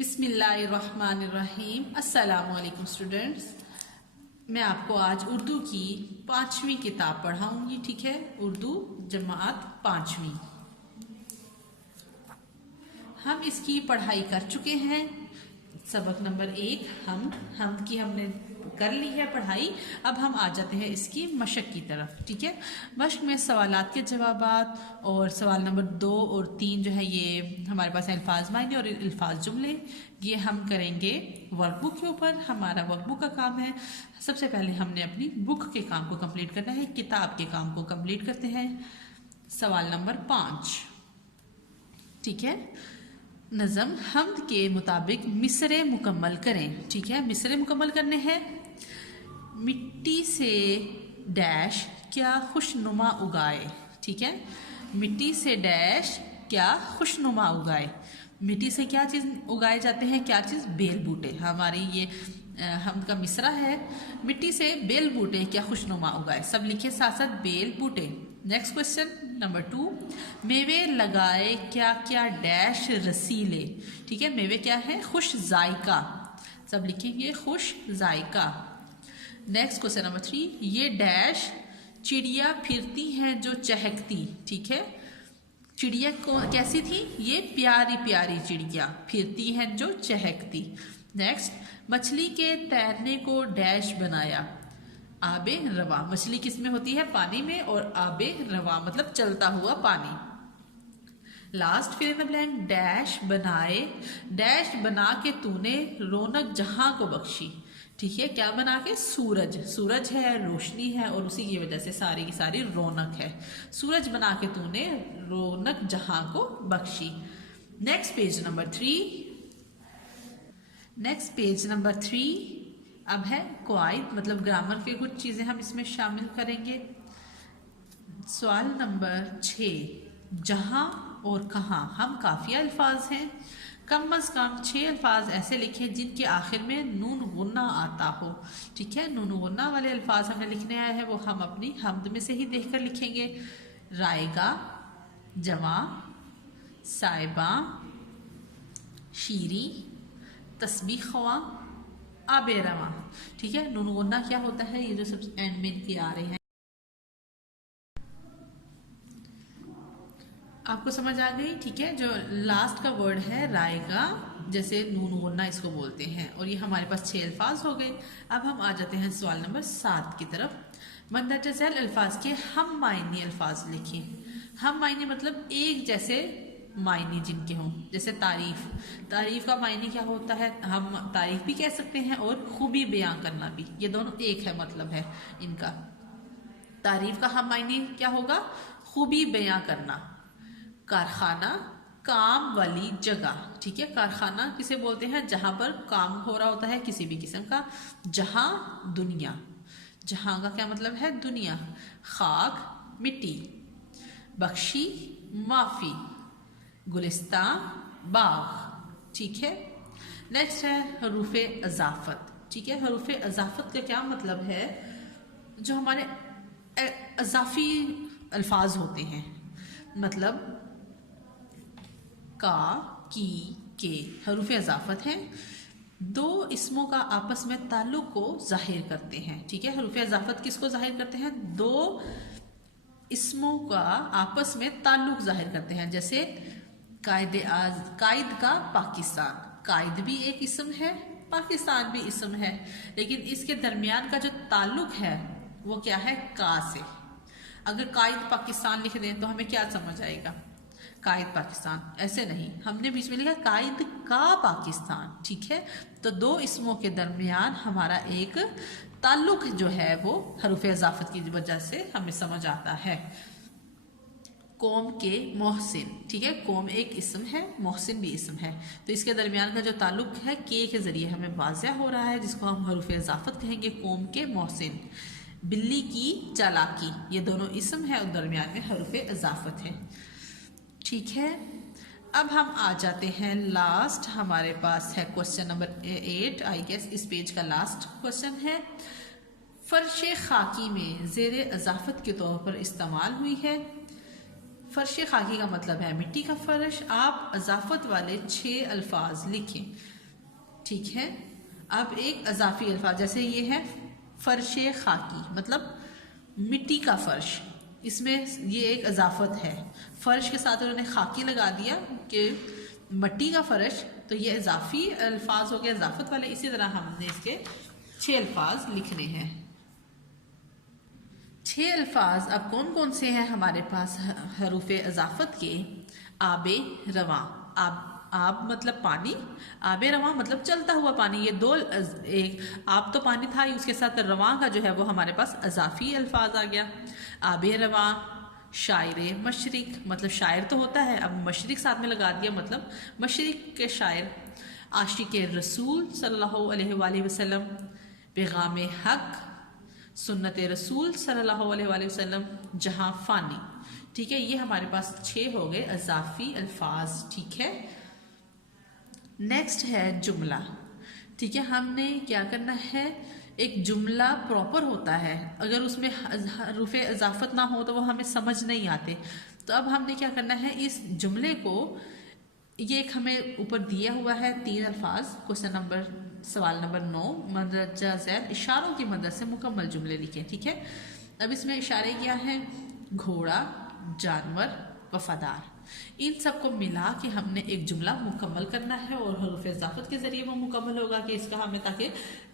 बिस्मिल्लाहिर्रहमानिर्रहीम। अस्सलामुअलैकुम स्टूडेंट्स, मैं आपको आज उर्दू की 5वीं किताब पढ़ाऊंगी। ठीक है, उर्दू जमात 5वीं। हम इसकी पढ़ाई कर चुके हैं। सबक नंबर 1 हम की हमने कर ली है पढ़ाई। अब हम आ जाते हैं इसकी मशक की तरफ। ठीक है, मशक में सवालात के जवाबात और सवाल नंबर 2 और 3 जो है ये हमारे पास अल्फाज मायने और अल्फाज जुमले, ये हम करेंगे वर्कबुक के ऊपर। हमारा वर्कबुक का काम है, सबसे पहले हमने अपनी बुक के काम को कंप्लीट करना है, किताब के काम को कंप्लीट करते हैं। सवाल नंबर 5। ठीक है, नज़म हमद के मुताबिक मिसरे मुकम्मल करें। ठीक है, मिसरे मुकम्मल करने हैं। मिट्टी से डैश क्या खुशनुमा उगाए। ठीक है, मिट्टी से डैश क्या खुशनुमा उगाए। मिट्टी से क्या चीज़ उगाए जाते हैं, क्या चीज़, बेल बूटे। हमारी ये हम का मिसरा है, मिट्टी से बेल बूटे क्या खुशनुमा उगाए। सब लिखे साथ साथ, बेल बूटे। नेक्स्ट क्वेश्चन नंबर 2, मेवे लगाए क्या क्या डैश रसीले। ठीक है, मेवे क्या है, खुश जायका। सब लिखेंगे खुश जायका। नेक्स्ट क्वेश्चन नंबर 3, ये डैश चिड़िया फिरती हैं जो चहकती। ठीक है, चिड़िया कैसी थी, ये प्यारी प्यारी चिड़िया फिरती हैं जो चहकती। नेक्स्ट, मछली के तैरने को डैश बनाया, आबे रवा। मछली किस में होती है, पानी में, और आबे रवा मतलब चलता हुआ पानी। लास्ट फिर इन द ब्लैंक, डैश बनाए, डैश बना के तूने रौनक जहां को बख्शी। ठीक है, क्या बना के, सूरज। सूरज है, रोशनी है, और उसी की वजह से सारी की सारी रौनक है। सूरज बना के तूने रौनक जहां को बख्शी। Next page number 3। Next page number 3 अब है क्वाइद, मतलब ग्रामर के कुछ चीजें हम इसमें शामिल करेंगे। सवाल नंबर 6, जहां और कहां हम काफिया अल्फाज हैं। कम अज कम 6 अल्फाज ऐसे लिखे जिनके आखिर में नून गुन्ना आता हो। ठीक है, नून गुन्ना वाले अल्फाज हमने लिखने आए हैं, वो हम अपनी हमद में से ही देखकर लिखेंगे। रायगा, जवा, साइबा, शीरी, तस्बीह ख्वा, आबे रवा। ठीक है, नून गुन्ना क्या होता है, ये जो सब एंड में इनके आ रहे हैं, आपको समझ आ गई। ठीक है, जो लास्ट का वर्ड है रायगा, जैसे नून गुन्ना इसको बोलते हैं। और ये हमारे पास 6 अल्फाज हो गए। अब हम आ जाते हैं सवाल नंबर 7 की तरफ। मंदरजा झैल अल्फाज के हम मायने अल्फाज लिखें। हम मायने मतलब एक जैसे मायने जिनके हों, जैसे तारीफ। तारीफ का मायने क्या होता है, हम तारीफ भी कह सकते हैं और खूबी बयां करना भी, ये दोनों एक है, मतलब है इनका। तारीफ का हम मायने क्या होगा, खूबी बयां करना। कारखाना, काम वाली जगह। ठीक है, कारखाना किसे बोलते हैं, जहां पर काम हो रहा होता है किसी भी किस्म का। जहां, दुनिया। जहां का क्या मतलब है, दुनिया। खाक, मिट्टी। बख्शी, माफी। गुलिस्तां, बाग। ठीक है, नेक्स्ट है हरूफे अजाफत। ठीक है, हरूफे अजाफत का क्या मतलब है, जो हमारे अजाफी अल्फाज होते हैं, मतलब का, की, के हरूफ अजाफत हैं। 2 इसमों का आपस में ताल्लुक को जाहिर करते हैं। ठीक है, हरूफ अजाफत किसको जाहिर करते हैं, 2 इसमों का आपस में ताल्लुक जाहिर करते हैं। जैसे कायद का पाकिस्तान, कायद भी एक इसम है, पाकिस्तान भी इसम है, लेकिन इसके दरमियान का जो ताल्लुक है वो क्या है, का से। अगर कायद पाकिस्तान लिख दें तो हमें क्या समझ आएगा, कायद पाकिस्तान, ऐसे नहीं, हमने बीच में लिखा कायद का पाकिस्तान। ठीक है, तो 2 इसमों के दरमियान हमारा एक ताल्लुक जो है वो हरूफ इजाफत की वजह से हमें समझ आता है। कौम के मोहसिन। ठीक है, कौम एक इसम है, मोहसिन भी इसम है, तो इसके दरमियान का जो ताल्लुक है के जरिए हमें वाज़िह हो रहा है, जिसको हम हरूफ इजाफत कहेंगे, कौम के मोहसिन। बिल्ली की चालाकी, ये दोनों इसम है और दरमियान में हरूफ इजाफत है। ठीक है, अब हम आ जाते हैं लास्ट, हमारे पास है क्वेश्चन नंबर 8, आई गेस इस पेज का लास्ट क्वेश्चन है। फर्श खाकी में ज़ेर इजाफत के तौर पर इस्तेमाल हुई है। फर्श खाकी का मतलब है मिट्टी का फर्श। आप अजाफत वाले 6 अल्फाज लिखें, ठीक है। अब एक अजाफी अल्फाज, जैसे ये है फर्श खाकी मतलब मिट्टी का फर्श, इसमें ये एक अजाफत है। फर्श के साथ उन्होंने खाकी लगा दिया कि मिट्टी का फर्श, तो ये इजाफी अल्फाज हो गए अजाफत वाले। इसी तरह हमने इसके 6 अल्फाज लिखने हैं। 6 अल्फाज अब कौन कौन से हैं हमारे पास हरूफ अजाफत के? आबे रवा, आब मतलब पानी, आबे रवा मतलब चलता हुआ पानी। ये दो, एक आब तो पानी था ही, उसके साथ रवा का जो है वो हमारे पास अजाफी अल्फाज आ गया। आबे रवा, शायर मशरिक मतलब शायर तो होता है, अब मशरिक साथ में लगा दिया मतलब मशरिक के शायर। आशिक रसूल सल्लल्लाहु अलैहि वसल्लम, पैगाम हक, सुन्नत रसूल सल्लल्लाहु अलैहि वसल्लम, जहां फानी। ठीक है, ये हमारे पास 6 हो गए अजाफी अल्फाज। ठीक है, नेक्स्ट है जुमला। ठीक है, हमने क्या करना है, एक जुमला प्रॉपर होता है, अगर उसमें हरूफ इजाफत ना हो तो वो हमें समझ नहीं आते। तो अब हमने क्या करना है, इस जुमले को, ये एक हमें ऊपर दिया हुआ है 3 अल्फाज, क्वेश्चन नंबर सवाल नंबर 9, मदरजा ज़ैद इशारों की मदद से मुकम्मल जुमले लिखें। ठीक है, अब इसमें इशारे क्या है, घोड़ा, जानवर, वफादार, इन सबको मिला के हमने एक जुमला मुकम्मल करना है और हरूफ इजाफत के जरिए वो मुकम्मल होगा कि इसका हमें ताकि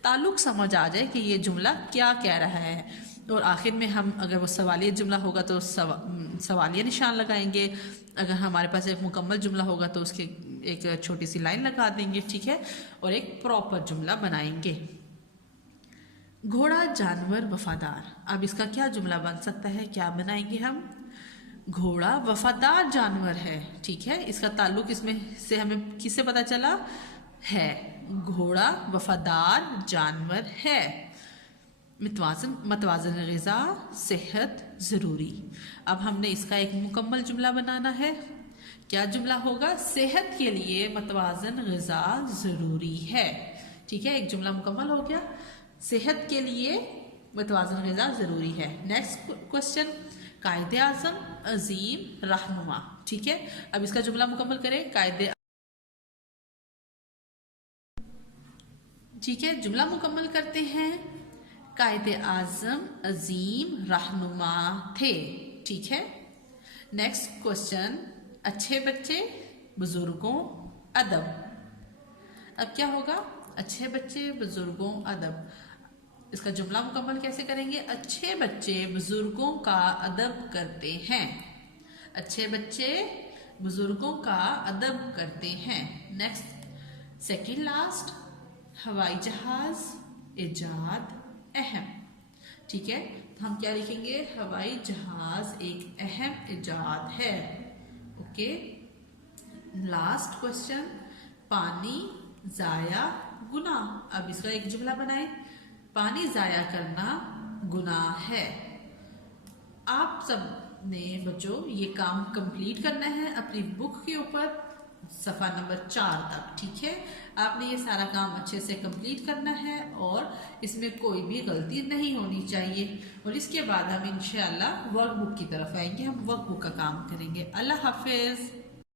ताल्लुक समझ आ जाए कि ये जुमला क्या कह रहा है। और आखिर में हम अगर वो सवालिया जुमला होगा तो सवालिया निशान लगाएंगे, अगर हमारे पास एक मुकम्मल जुमला होगा तो उसके एक छोटी सी लाइन लगा देंगे। ठीक है, और एक प्रॉपर जुमला बनाएंगे। घोड़ा, जानवर, वफादार, अब इसका क्या जुमला बन सकता है, क्या बनाएंगे हम? घोड़ा वफादार जानवर है। ठीक है, इसका ताल्लुक इसमें से हमें किससे पता चला है, घोड़ा वफादार जानवर है। मतवाजन ग़िज़ा, सेहत ज़रूरी। अब हमने इसका एक मुकम्मल जुमला बनाना है। क्या जुमला होगा, सेहत के लिए मतवाजन ग़िज़ा ज़रूरी है। ठीक है, एक जुमला मुकम्मल हो गया, सेहत के लिए मतवाजन ग़िज़ा ज़रूरी है। नेक्स्ट क्वेश्चन, कायदे आज़म अजीम रहनुमा। ठीक है, अब इसका जुमला मुकम्मल करें, कायदे। ठीक है, जुमला मुकम्मल करते हैं, कायदे आज़म अजीम रहनुमा थे। ठीक है, नेक्स्ट क्वेश्चन, अच्छे बच्चे, बुजुर्गों, अदब। अब क्या होगा, अच्छे बच्चे, बुजुर्गों, अदब, इसका जुमला मुकम्मल कैसे करेंगे, अच्छे बच्चे बुजुर्गों का अदब करते हैं। अच्छे बच्चे बुजुर्गों का अदब करते हैं। नेक्स्ट, सेकंड लास्ट, हवाई जहाज इजाद अहम। ठीक है, हम क्या लिखेंगे, हवाई जहाज एक अहम इजाद है। ओके, लास्ट क्वेश्चन, पानी जाया गुनाह। अब इसका एक जुमला बनाए, पानी जाया करना गुनाह है। आप सब ने बच्चों ये काम कंप्लीट करना है अपनी बुक के ऊपर, सफ़ा नंबर 4 तक। ठीक है, आपने ये सारा काम अच्छे से कंप्लीट करना है और इसमें कोई भी गलती नहीं होनी चाहिए। और इसके बाद हम इंशाअल्लाह वर्कबुक की तरफ आएंगे, हम वर्कबुक का काम करेंगे। अल्लाह हाफिज़।